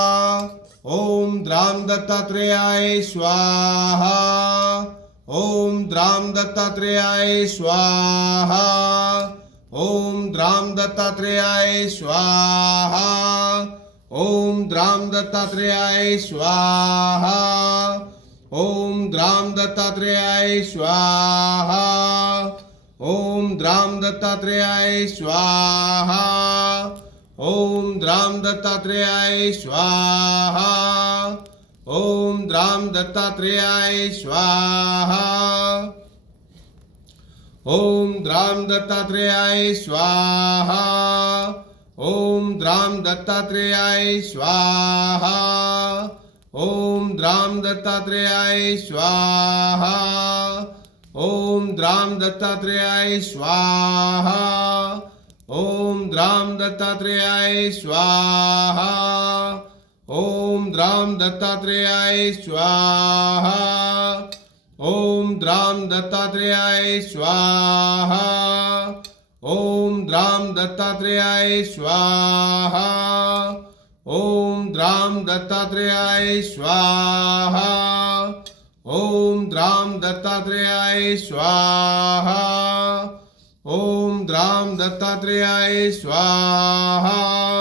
ओम dram दत्तात्रेयाय स्वाहा। ओम dram दत्तात्रेयाय स्वाहा। ओम dram दत्तात्रेयाय स्वाहा। ओम द्राम दत्तात्रेयाय स्वाहा। ओम द्राम दत्तात्रेयाय स्वाहा। ओम द्राम दत्तात्रेयाय स्वाहा। ओम द्राम दत्तात्रेयाय स्वाहा। ओम द्राम दत्तात्रेयाय स्वाहा। ओम द्राम दत्तात्रेयाय स्वाहा। ओम द्राम दत्तात्रेयाय स्वाहा। ओम द्राम दत्तात्रेयाय स्वाहा। ओम द्राम दत्तात्रेयाय स्वाहा। ओम द्राम दत्तात्रेयाय स्वाहा। ओम द्राम दत्तात्रेयाय स्वाहा। ओम द्राम दत्तात्रेयाय स्वाहा। ओम द्राम दत्तात्रेयाय स्वाहा। ओम द्राम दत्तात्रेयाय स्वाहा। ओम द्राम दत्तात्रेयाय स्वाहा। ओम द्राम दत्तात्रेयाय स्वाहा।